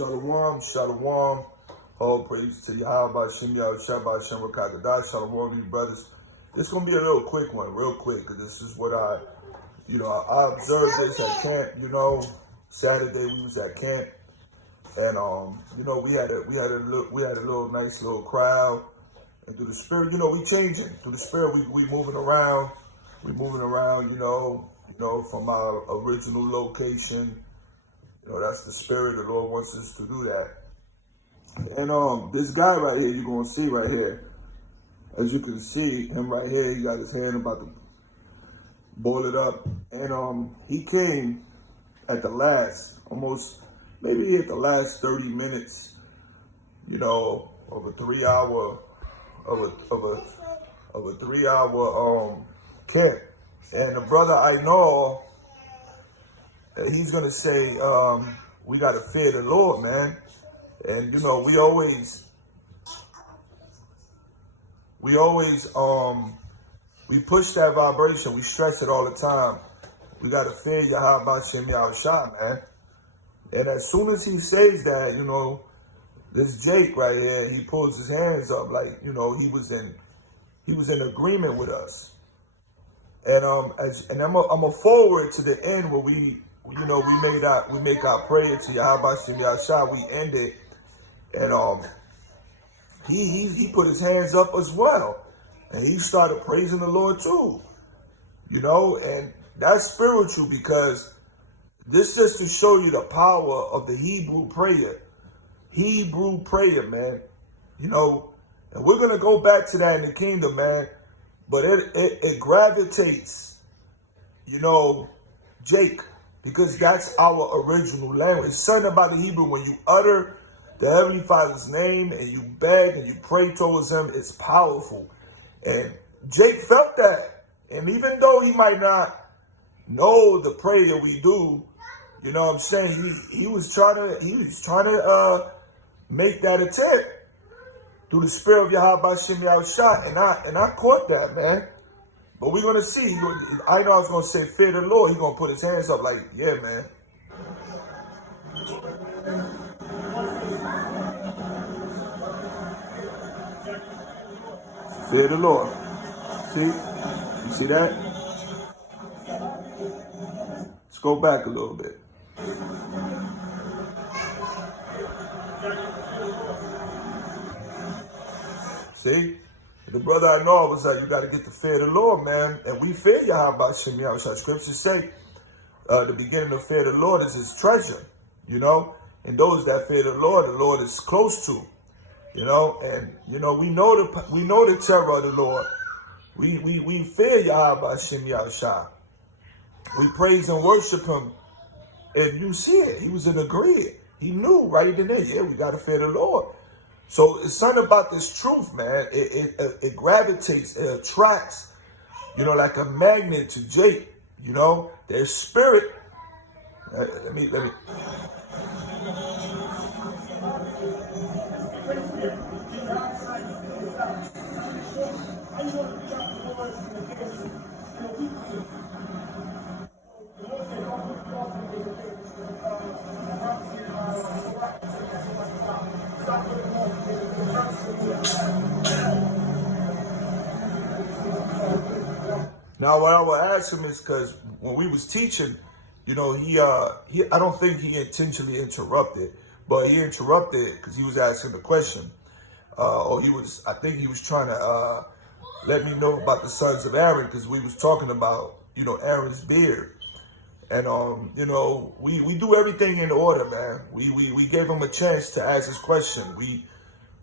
Shalom, shalom. All praise to Yahweh, Shem Yahushua, Shem Rakadadah. Shalom, you brothers. This is going to be a little quick one, real quick, because this is what I observed this at camp, Saturday we was at camp, and, we had a little nice little crowd, and through the spirit, we changing. Through the spirit, we moving around, from our original location. That's the spirit. The Lord wants us to do that. And this guy right here, you're going to see right here. As you can see, him right here, he got his hand about to boil it up. And he came at the last, maybe at the last 30 minutes, of a 3 hour, of a 3 hour camp. And the brother I know, he's going to say, we got to fear the Lord, man. And, we always push that vibration. We stress it all the time. We got to fear Yahweh Shem Yahushua, man. And as soon as he says that, this Jake right here, he pulls his hands up like, he was in agreement with us. And I'm a forward to the end where we make our prayer to Yahweh Shem Yahushua. We end it, and he put his hands up as well, and he started praising the Lord too, and that's spiritual, because this just to show you the power of the Hebrew prayer, man, and we're gonna go back to that in the kingdom, man. But it gravitates, Jake, because that's our original language. It's something about the Hebrew, when you utter the Heavenly Father's name and you beg and you pray towards him, it's powerful. And Jake felt that. And even though he might not know the prayer we do, he was trying to make that attempt through the spirit of Yahweh Shem Yahushua, and I caught that, man. But we're gonna see. I know I was gonna say fear the Lord. He's gonna put his hands up like, yeah, man. Fear the Lord. See? You see that? Let's go back a little bit. See? The brother I know was like, you got to get the fear of the Lord, man. And we fear Yahweh Shem Yahushua. Scriptures say the beginning of fear of the Lord is his treasure, And those that fear the Lord is close to, And, we know the terror of the Lord. We fear Yahweh Shem Yahushua. We praise and worship him. And you see it. He was in agreement. He knew right in there, yeah, we got to fear the Lord. So it's something about this truth, man. It gravitates, it attracts, like a magnet to Jake. Their spirit. Let me. Now, what I would ask him is, because when we was teaching, I don't think he intentionally interrupted, but he interrupted because he was asking the question, I think he was trying to let me know about the sons of Aaron, because we was talking about, Aaron's beard, and we do everything in order, man. We gave him a chance to ask his question.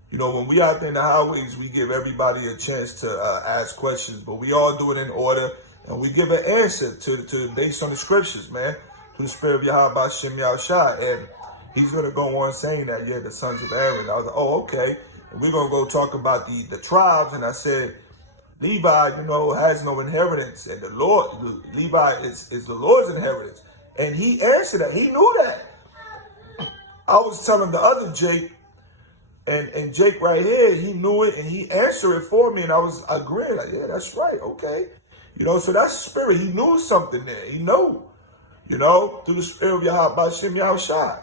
When we out there in the highways, we give everybody a chance to ask questions, but we all do it in order, and we give an answer to based on the scriptures, man, through the spirit of Yahweh Shem Yahushua. And he's going to go on saying that, yeah, the sons of Aaron. I was like, oh, okay. And we're going to go talk about the tribes. And I said, Levi, has no inheritance, and Levi is the Lord's inheritance. And he answered that. He knew that. I was telling the other Jake, and Jake right here, he knew it, and he answered it for me, and I was agreeing, like, yeah, that's right, okay. So that's spirit. He knew something there. He knew, through the spirit of Yahweh Shem Yahushua.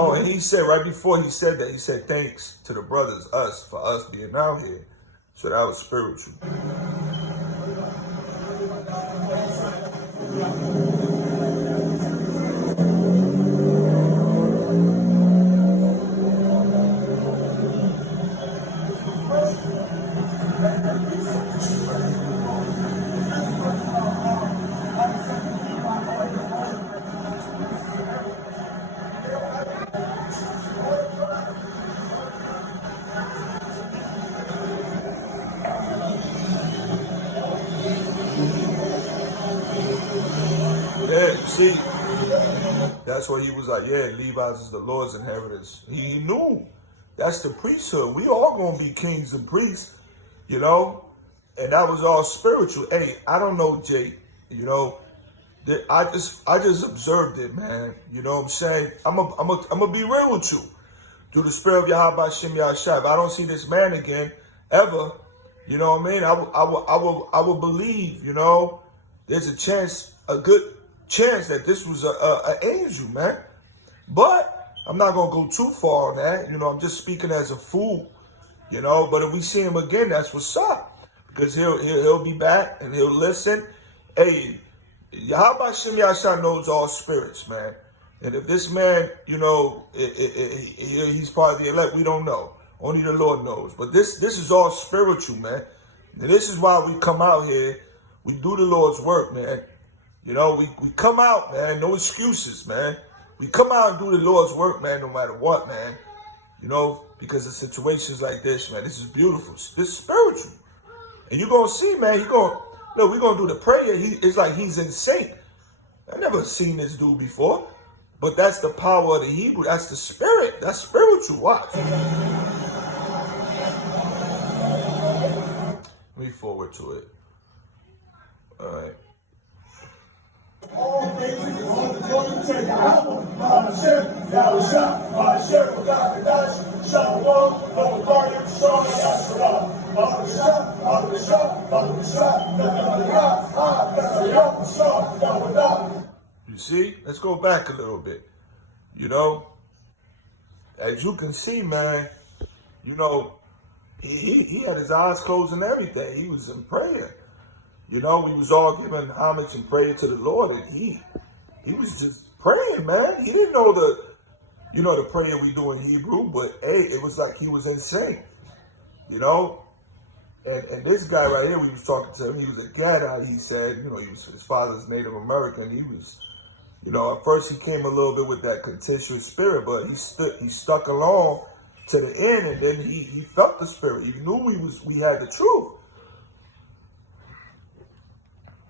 Oh, and he said right before he said that, he said thanks to the brothers, us, for us being out here. So that was spiritual. Yeah, see, that's what he was like, yeah, Levi's is the Lord's inheritance. He knew. That's the priesthood. We all gonna be kings and priests, you know? And that was all spiritual. Hey, I don't know, Jake, you know, I just observed it, man. You know what I'm saying? I'm gonna be real with you. Through the spirit of Yahweh Shem Yahshua, if I don't see this man again, ever, you know what I mean? I will believe, you know, there's a chance, a good chance that this was an angel, man. But I'm not gonna go too far on that. You know, I'm just speaking as a fool, you know. But if we see him again, that's what's up, because he'll be back and he'll listen. Hey, Yahweh Shem Yahshua knows all spirits, man. And if this man, you know, he's part of the elect, we don't know. Only the Lord knows. But this is all spiritual, man. And this is why we come out here. We do the Lord's work, man. You know, we come out, man. No excuses, man. We come out and do the Lord's work, man, no matter what, man. You know, because of situations like this, man. This is beautiful. This is spiritual. And you're going to see, man. Look, we're going to do the prayer. It's like he's in sync. I never seen this dude before. But that's the power of the Hebrew. That's the spirit. That's spiritual. Watch. Let me forward to it. All right. All praises all the glory to Yahweh, Hashem, Yahusha, Hashem, God, Shalom, Lord, Guardian, Shalom, Yahshua, You see? Let's go back a little bit. You know, as you can see, man, you know, he had his eyes closed and everything. He was in prayer. You know, we was all giving homage and prayer to the Lord, and he was just praying, man. He didn't know the prayer we do in Hebrew, but hey, it was like he was in sync, you know. And this guy right here, we was talking to him, he was a Gadite, he said, you know, his father's Native American. He was, you know, at first he came a little bit with that contentious spirit, but he stuck along to the end, and then he felt the spirit. He knew we had the truth.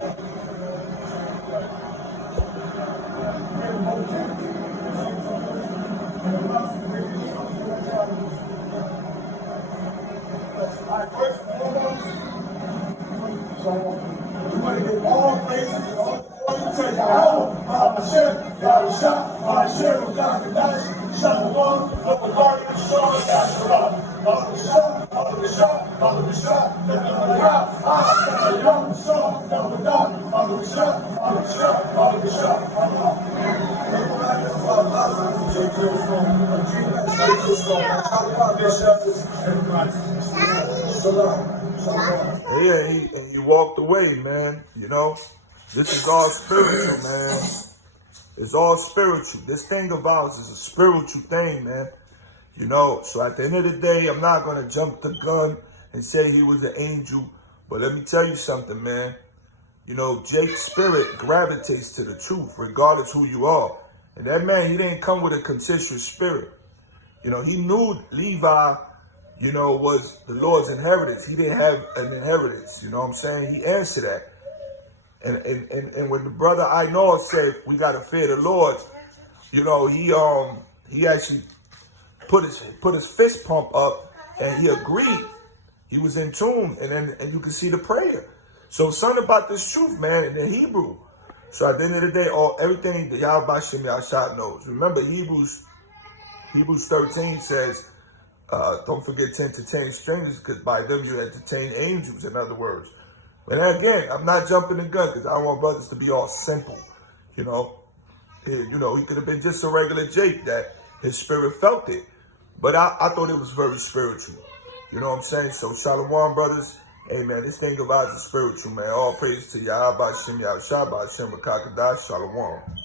We want to give all praises and all glory to Yahweh, Hashem, Yahusha, Hashem, God, Shalom, Lord, Guardian, Shalom, Yahshua, Yeah, and he walked away, man. You know, this is all spiritual, man. It's all spiritual. This thing of ours is a spiritual thing, man. You know, so at the end of the day, I'm not going to jump the gun and say he was an angel. But let me tell you something, man. You know, Jake's spirit gravitates to the truth, regardless who you are. And that man, he didn't come with a contentious spirit. You know, he knew Levi, you know, was the Lord's inheritance. He didn't have an inheritance. You know what I'm saying? He answered that. And when the brother I know said, we got to fear the Lord, you know, he actually put his fist pump up and he agreed. He was in tune, and you can see the prayer. So something about this truth, man, in the Hebrew. So at the end of the day, everything that Yahweh Shem Yahshua knows. Remember, Hebrews 13 says, don't forget to entertain strangers, because by them you entertain angels, in other words. And again, I'm not jumping the gun, because I don't want brothers to be all simple, you know. You know, he could have been just a regular Jake that his spirit felt it. But I thought it was very spiritual. You know what I'm saying? So Shalom, brothers. Hey, man, this thing of ours is spiritual, man. All praise to Yahweh Shem Yahushua Shem Rakakadash. Shalom.